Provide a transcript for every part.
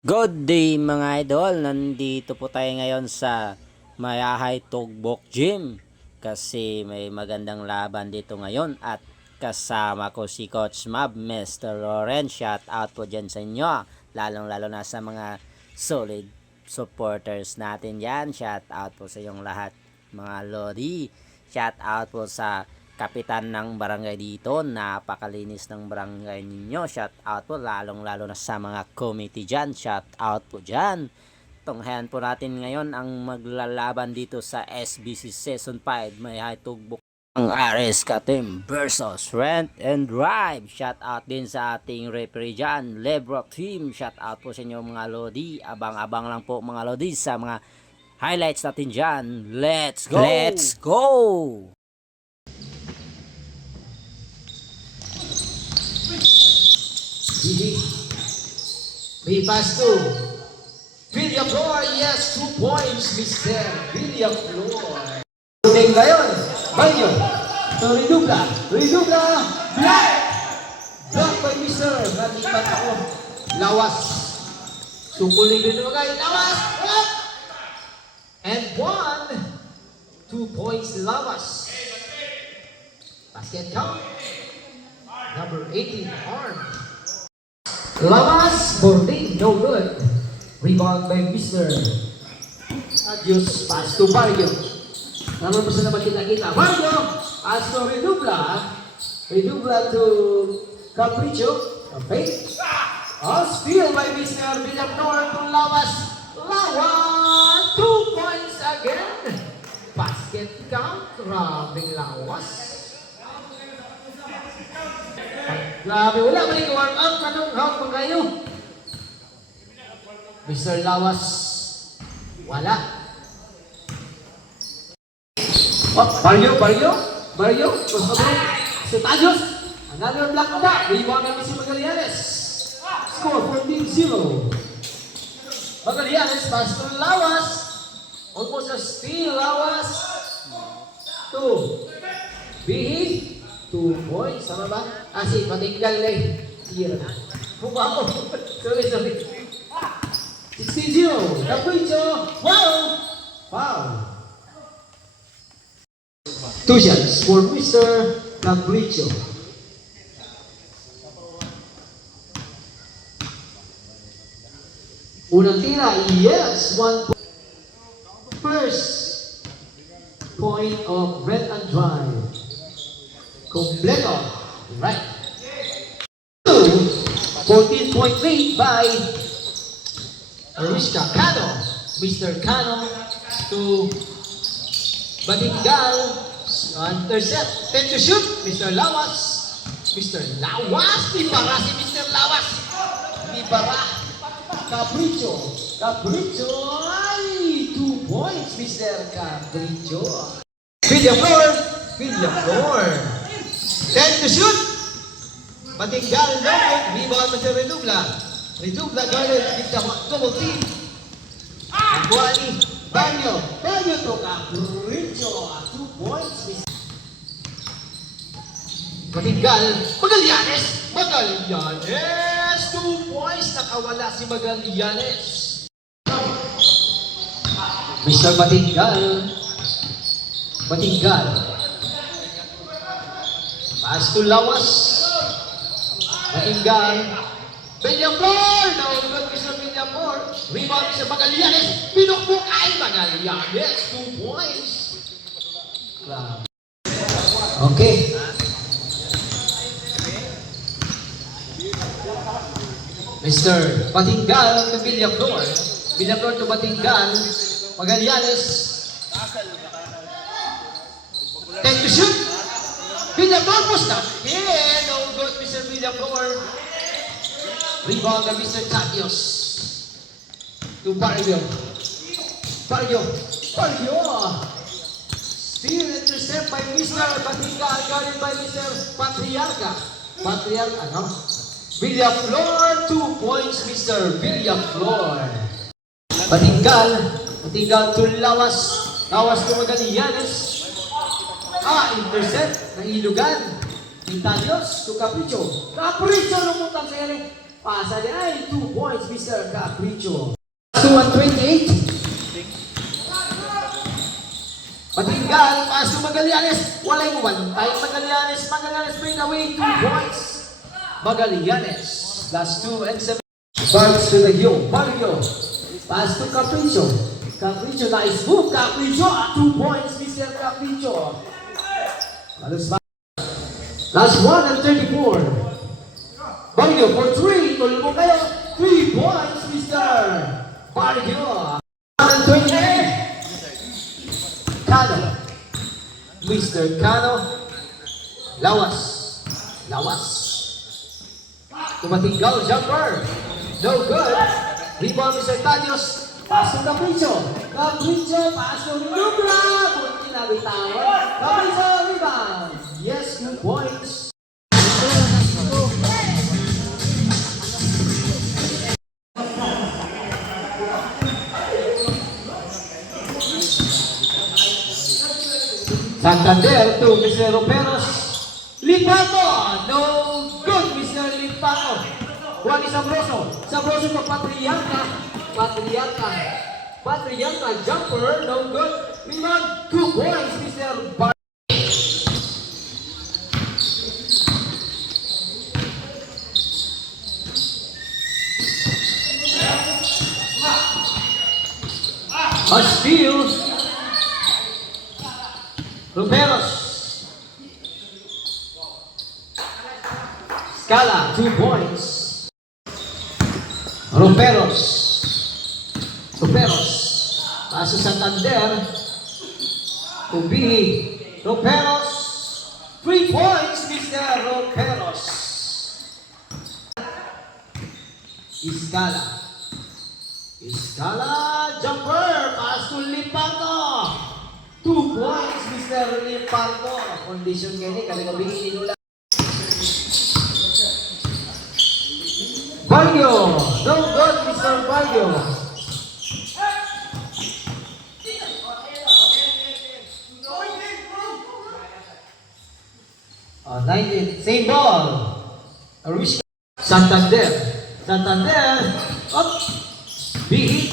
Good day mga idol, nandito po tayo ngayon sa Mayahay Tugbok Gym kasi may magandang laban dito ngayon at kasama ko si Coach Mab, Mr. Loren. Shout out po dyan sa inyo, lalong lalo na sa mga solid supporters natin dyan. Shout out po sa inyong lahat mga Lodi. Shout out po sa kapitan ng barangay dito, napakalinis ng barangay ninyo. Shout out po lalong lalo na sa mga committee dyan, shout out po dyan. Tunghayan po natin ngayon ang maglalaban dito sa SBC Season 5, Mayahay Tugbok ang RSK team versus Rent and Drive. Shout out din sa ating referee dyan, Lebrock team. Shout out po sa inyo mga Lodi, abang-abang lang po mga Lodi sa mga highlights natin dyan. Let's go! Let's go! May pass to Villaflor. Yes, 2 points, Mr. Villaflor. Tuning ngayon, Banyo. To Redubla. Black. Black by Mr. Nalipat ako. Lawas. Sukuling rin naman kayo. Lawas. And 2 points, Lawas. Basket count. Number 18, Arm. Lawas, boarding, no good. Rebound by Mr. Adios, pass to Barrio. Naman po sa naman kita-kita. Barrio, pass to Redubla. Redubla to Capricho. Okay. Steal by Mr. Villaflor to Lawas. Lawas, 2 points again. Basket count, grabing Lawas. Grabe, wala ba yung warm up? Anong hawak pa kayo? Mr. Lawas, wala. Oh, Barrio, Setayos, another block na. Rebound namin si Magallanes. Score 14-0. Magallanes, pass to Lawas. Almost a steal, Lawas. 2. Bihi. 2 points, sama ba? Kasi patinggal na eh. Here. Bumako. Sorry. 16-0. Capricho. Wow! Foul. 2 shots for Mr. Capricho. Unang tira. Yes. 1 point. First point of Red and Drive. Completo. Right. 14-point lead by Ariska Cano. Mr. Cano to Batingal. Intercept. 10 to shoot. Mr. Lawas. Di para si Mr. Lawas. Di para. Capricho. Ay, 2 points, Mr. Capricho. Villaflor. 10 to shoot. Batinggal, no good. Rebound Mr. Redubla guarded with the double team. Guani. Banyo to Capricho. 2 points. Batinggal. Magallanes. 2 points. Nakawala si Magallanes. Mr. Batinggal. Pass to Lawas. Batinggal. Villaflor! No good, Mr. Villaflor. Rebound sa Magallanes. Pinukbuk ay Magallanes. 2 points. Okay. Mr. Batinggal to Villaflor. Villaflor to Batinggal. Magallanes. 10 to shoot. Villaflor was not here. No good, Mr. Villaflor. Rebound by Mr. Tatios. To Barrio. Still intercept by Mr. Batingal. Guarded by Mr. Patriarca. Villaflor, 2 points, Mr. Villaflor. Batingal to Lawas. Lawas to Magallanes. Intercept ng Ilugan. Tatios to Capricho. Capricho lumutang sa ere. Pasa din ay 2 points, Mr. Capricho. 2-28. Patinggal, pass to Magallanes. Walay mo bantay. Magallanes bring away 2 points. Magallanes. Last 2 and 7. Pass to the hill. Barrio. Pass to Capricho. Capricho, nice move. Capricho at 2 points, Mr. Capricho. Last 1 and 34. Barrio for 3. Tuloy mo kayo. 3 points, Mr. Barrio. 1 and 28. Cano. Mr. Cano. Lawas. Tumatinggal jumper. No good. Rebound Mr. Tanyos. Pass to Capricho. Capricho, pass to Nubra. Bunti na bitawan. Capricho, rebound. Yes, 2 points. Santander to Mr. Roperos. Lipato! No good, Mr. Lipato. Juan Sabroso. Sabroso to Patriarca. Patriarca jumper. No good. Rebound. 2 points, Mr. Bar. A steal. Roperos. Scala, 2 points. Roperos. Paso Santander. Ubihi. Roperos. 3 points, Mr. Roperos. Scala, jumper. Pass to Lipato. 2 points, Mr. Lipato. Condition ngayon, kami inula. Barrio. No good, Mr. Barrio. 19, same ball. Arushka. Santander. Up. Bihit.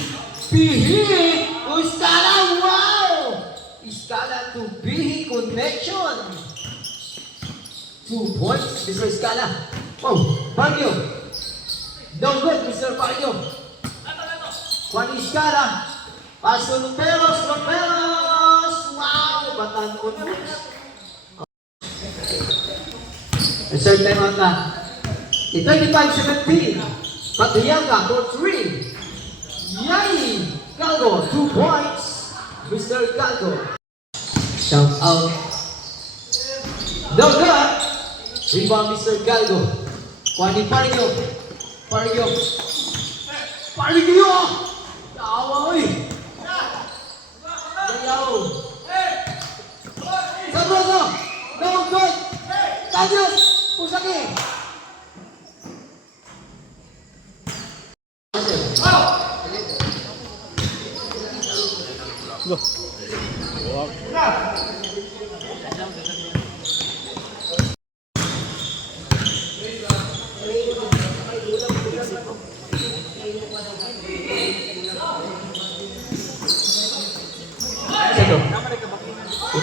Scala, wow! Scala to Bihit connection. 2 points, Mr. Scala. Oh, Barrio. No good, Mr. Barrio. Juan Scala. Paso Roperos. Wow! Batan on moves. Third time out na. 35-17. Patriarca for 3. Yay! Galgo, 2 points. Mr. Galgo. Shout out. No good. Rebound, Mr. Galgo. Juani Pargo. Tawa, oy. Dayaw. Sabroso. No good. Tanyos. Pusaki.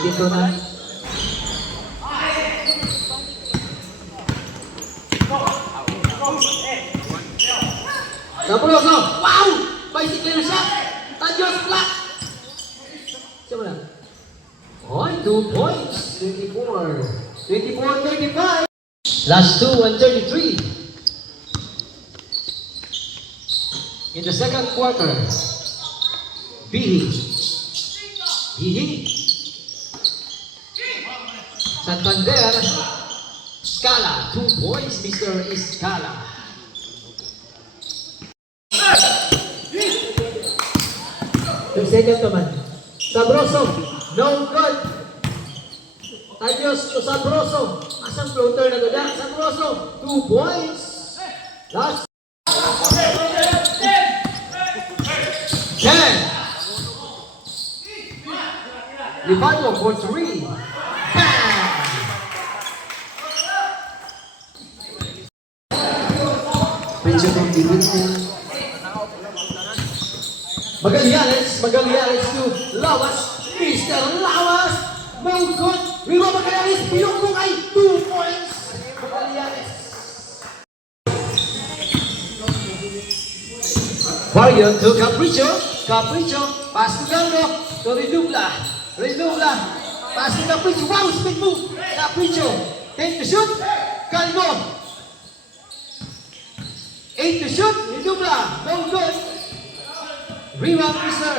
Dito na. Sabroso! Wow! Bicycle na siya! Tanyos flat! Siya mo na. Oy, 2 points. 24-35. Last 2 and 33. In the second quarter, Bihi. Santander. Scala. 2 points, Mr. Scala. The second naman. Sabroso. No good. Tanyos to Sabroso. Asang floater na doon. Sabroso. 2 points. Last. 10. Lipato for 3. Bang! Magallanes to Lawas. Mr. Lawas. No good. Riva Magallanes. Pinukbong ay 2 points. Magallanes. Vario to Capricho. Capricho. Pass to Gallo. To Redubla. Redubla. Pass to Capricho. Wow, speed move. Capricho. 10 to shoot. Gallo. 8 to shoot. Redubla. No good. Rebound Mister.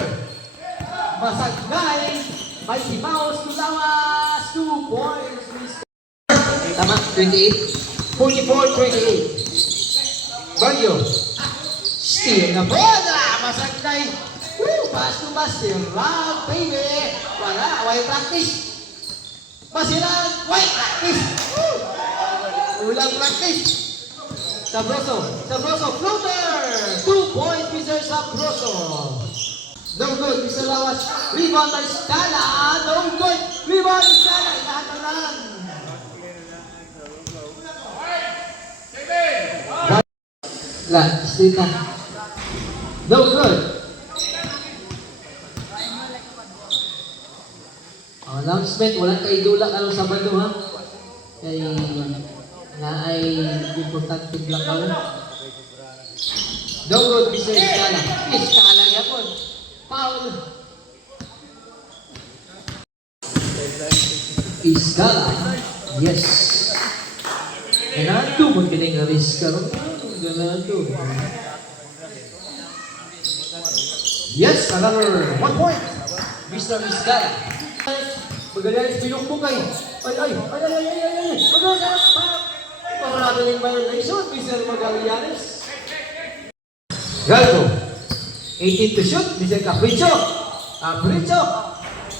Masagnay. Mighty Mouse to Lawas. 2 points. Mister. Tama, 28. 44-28. Vario. Steal na bola! Masagnay! Woo! Pass to Master. Round, baby! Wala, away practice. Masirang, white practice! Woo! Ulang practice. Sabroso. Sabroso, floater! 2 points, Mr. Sabroso. No good, Mr. Lawas. Rebound by Scala. No good. Rebound Scala. Inahataran. Straight na. No good. Announcement, walang kaidulak ano sa bando ha. Kay nga ay importante lang ako. No good, Mr. Iskala. Iskala niya po. Foul. Iskala. Yes. Ganaan to, magkiling na risk ka rin. Ganaan to. Yes, another 1 point. Mr. Iskala. Magallanes pinukbukay. Ay. Parado yung violation, Mr. Magallanes. Galgo. 18 to shoot, Mr. Capricho. Capricho.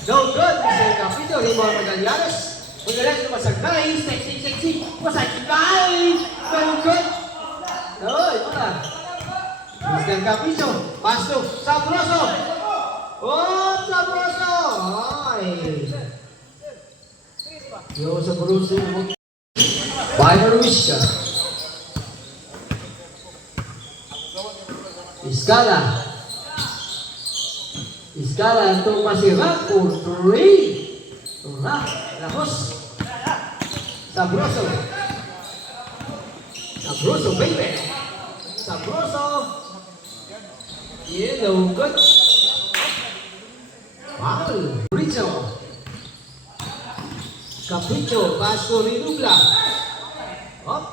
No good, Mr. Capricho. Rebound Magallanes. Magallanes masagnay. Sexy. Masagnay. No good. Ay, wala. Mr. Capricho. Pass to Sabroso. Oh, Sabroso. Ay. Yo, Sabroso. Final wish ka. Iskala ito masira for 3. Tapos Sabroso baby. Sabroso. Yeah, no good. Foul. Capricho, pass to Rinubla. Up.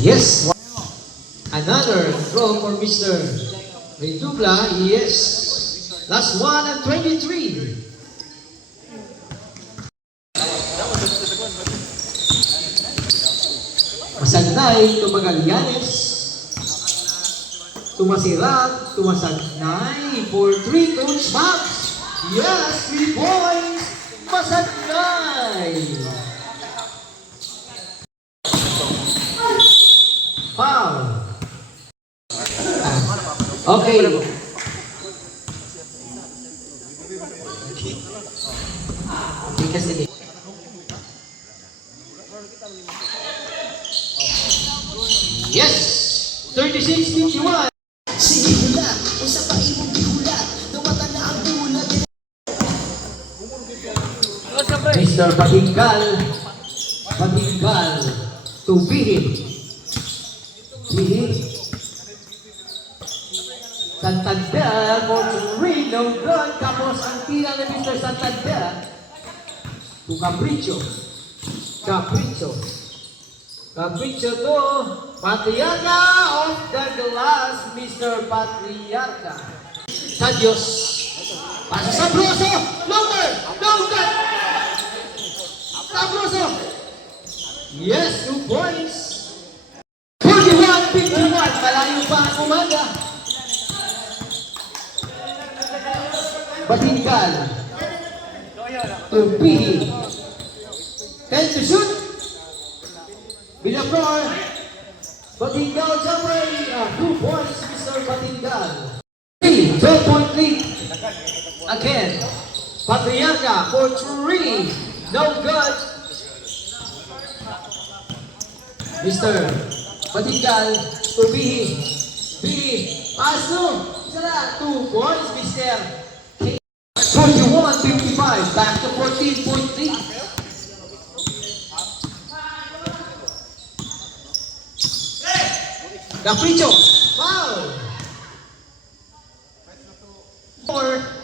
Yes. Another throw for Mr. Rinubla. Yes. Last one at 23. Masagnay to Magallanes. Tumasirap, tumasagnay for 3, Coach Max. Yes, 3 points. Masagnay. Foul. Okay. Sige. Yes! 36-51. Sige hula, usa pa imong gihula, dumata na ang bulan. Mr. Patinggal to Bihim. Santander for 3, no good. Tapos ang tira ni Mr. Santander to Capricho to Patriarca of the Glass, Mr. Patriarca. Tadios. Pasa Sabroso. Longer. No good. Sabroso. Yes, 2 points. 41-51. Malayo pa ang umaga. Patinggal. To Pihi. 10 to shoot. Villaflor. Patinggal Jabray. 2 points, Mr. Patinggal. 12-point lead. Again. Patriarca for 3. No good. Mr. Patigal to Bihi. Bihi. Paso. Isa na. 2 points, Mr. 41-55. Back to 14.3. Capricho. Foul. 4.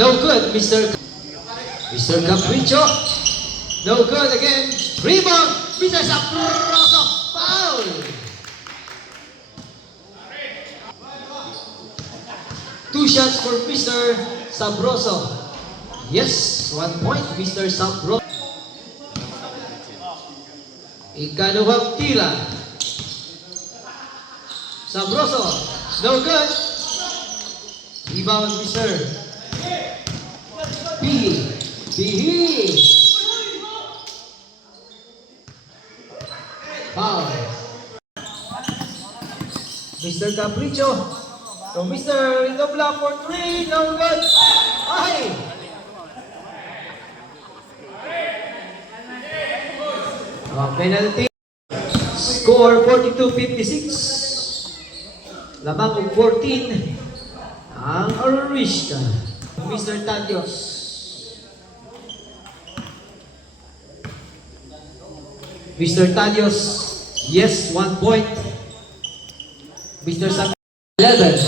No good, Mr. Capricho. No good again. Rebound. Mr. Sabroso. Foul. Two shots for Mr. Sabroso. Yes, 1 point, Mr. Sabroso. Ikanuhang tira. Sabroso. No good. Rebound, Mr. Bihi. Foul. Mr. Capricho. So Mr. Indobla for 3. No good. Ay! Penalty. Score 42-56. Lamang ng 14. Ang Arorishka. Mr. Tadios. Mr. Tadios, yes, 1 point. Mr. San 11.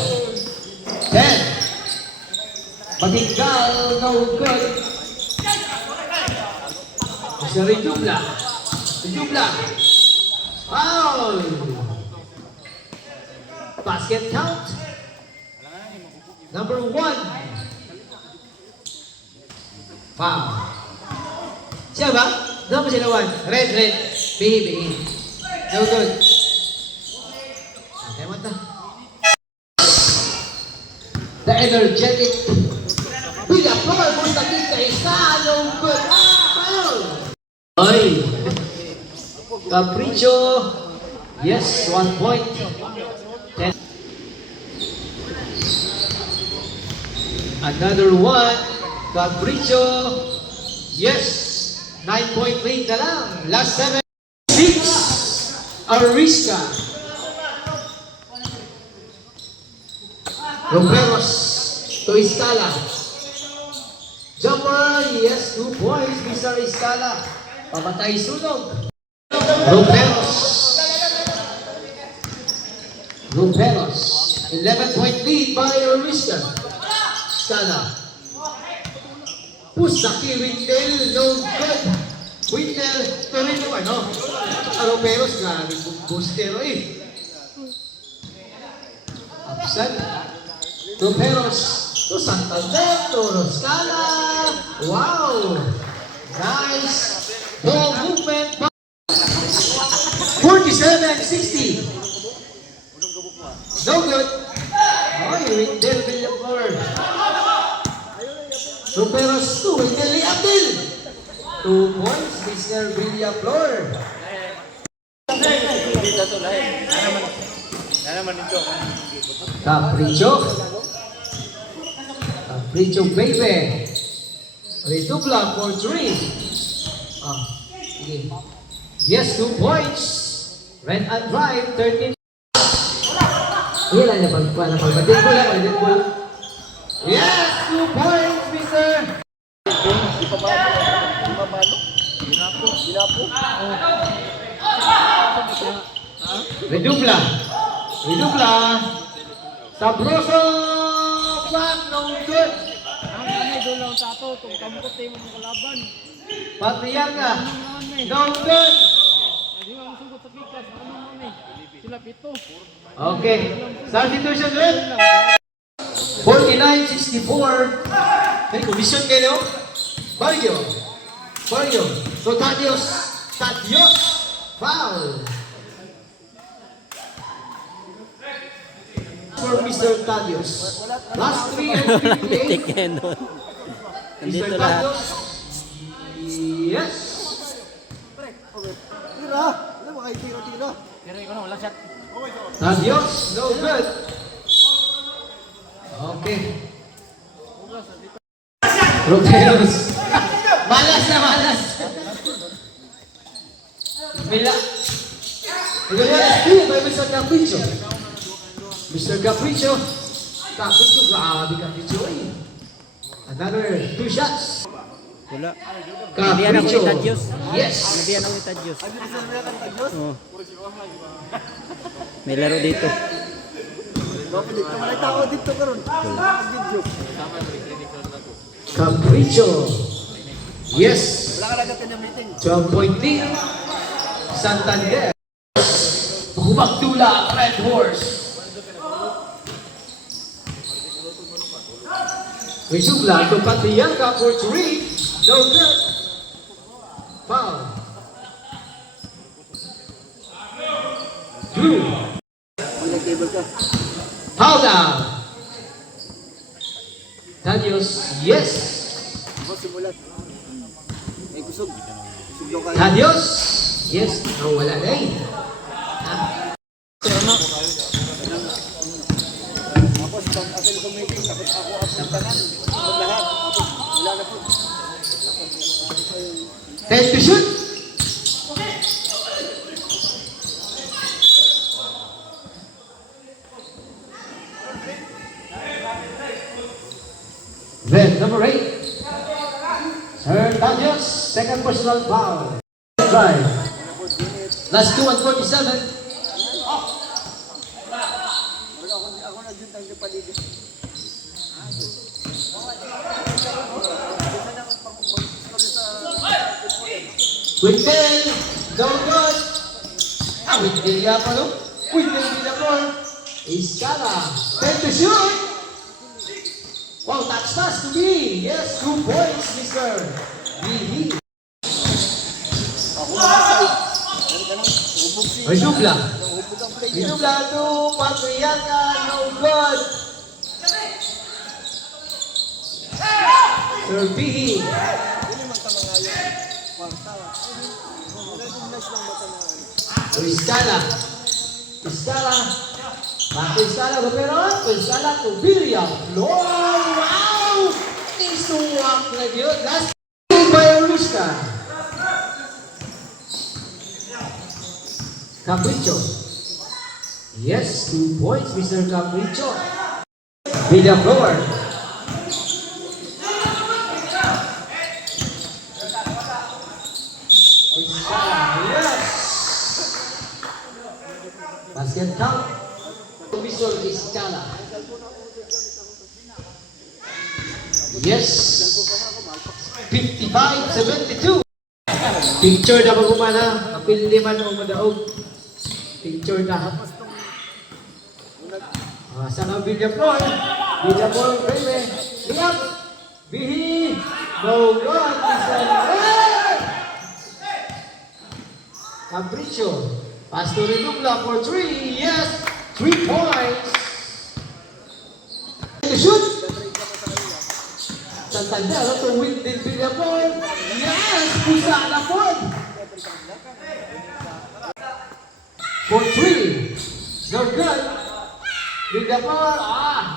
10. Patigal, no good. Mr. Rijubla. Foul. Basket count. Number 1. Foul. Siya ba? Doon mo sila 1. Red. Bihi. No good. Okay, mata. The energetic. Bila Paul Mustaqita isa. No good. Foul. Ay. Capricho. Yes, 1 point. 10. Another 1. Capricho. Yes. 9.8 na lang. Last 7. 6. Ariska. Romeros to Iscala. Jumper. Yes, 2 points. Mr. Iscala. Pamatay sunog. Romeros. 11-point lead by Ariska. Iscala. Pusaki Windel, no good. Windel, Torino, ano? Romeros, grabe booster eh. Upset. Romeros, to Santander, to Roscala. Wow! Nice ball movement. 47-60. No good. Ay, Windel, Villaflor. Romeros 2, Windel Abdel. 2 points, Mr. Villaflor. Capricho baby. Redubla for 3. Sige. Yes, 2 points. Red and drive, 13. Ilan na pagpapalabadin ko. Yes, 2 points, Mr. Redubla. Sabroso. Back, no good. Patriarca. No good. Okay. Substitution red. 49-64. May komisyon kayo. Barrio. So Tadios. Foul. For Mr. Tadios. Last 3 and 58. Pitik yan doon. Nandito Mr. lahat. Tadios. Yes. Tira! Ano ba kayo tira-tira? Tadios. No good. Okay. Roteros. Malas na malas. Mila. By Mr. Capricho. Mr. Capricho. Capricho, grabe Capricho eh. Another 2 shots. Wala. Nabiyan ako ni Capricho. Tadyos. Yes. Nabiyan ako ni Tadyos. Oo. May laro dito. Capricho. Yes. 12 lead. Santander. Humagdula, Red Horse. Rizubla to Patrianca for 3. No good. Foul. Drew. Foul down. Tadios, yes. Tadios, yes. Oh, wala na eh. Test to shoot. Then number 8. Sir Tadios, second personal foul. Drive. Last 2 and 47. Windmill, no good. Windmill yan pa no? Windmill Villapor. Iskala, 10 to shoot. Wow, touch pass to me. Yes, 2 points, Mr. Bihi. Rizubla. Rizubla to Patrianca, no good. Sir Bihi. Iskala. Iskala. Back to Iskala. Gaperon. To Iskala to Villa. Floor. Wow! Isuwak na yun. Last by Ruska. Capricho. Yes, 2 points, Mr. Capricho. Villa Floor. Basket count. Visual Iskala. Yes. 55-72. Picture na magumana. Apil man o madaog. Picture na. Sa nga Villapor. Villapor, baby. Liap. Bihi. No good. Capricho. Pass to Rinubla for 3. Yes. 3 points. To shoot. Santander to win din Villapor. Yes. Pusa na po. For 3. No good. Villapor.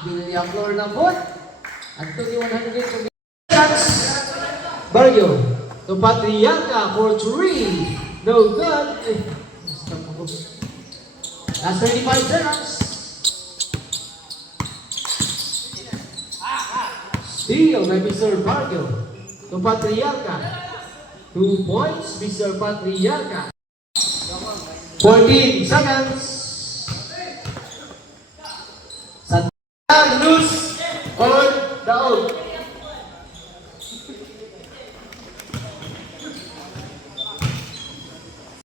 Villapor na po. Anthony 100 shots. Barrio. To Patrianca for 3. No good. Last 35 seconds. Steal by Mr. Barrio to Patrianca. 2 points, Mr. Patrianca. 14 seconds.